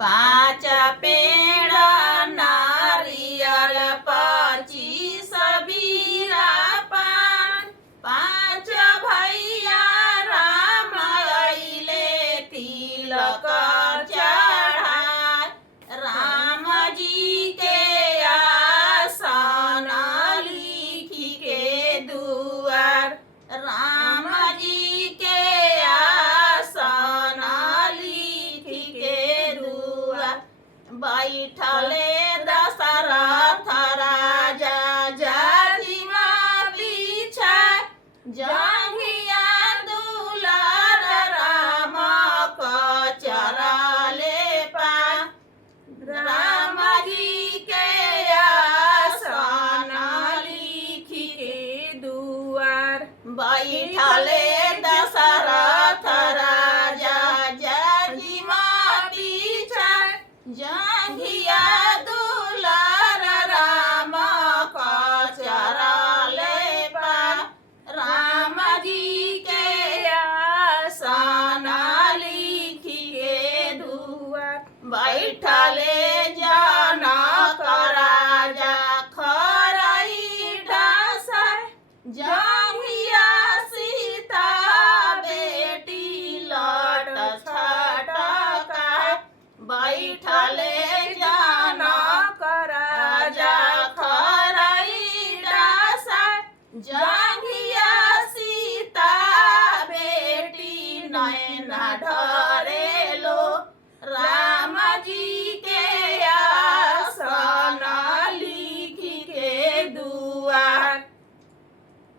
पाँच पेड़ नारियल 25 बीरा पान। पाँच भैया राम अइले तिलक चढ़ाए। राम जी के आसन लिखी के दुआर। राम जी के आसन लिखी के दुआर। बैठले दशरथ राजा जजिमा बिछाए। जंघिया दुलार राम क चरले पाए। राम जी के आसन लिखी के दुआर। बैठले दशरथ राजा जजिमा बिछाए। जंघिया दुलार राम क चरले पाए। राम जी के आसन लिखी के दुआर। बैठले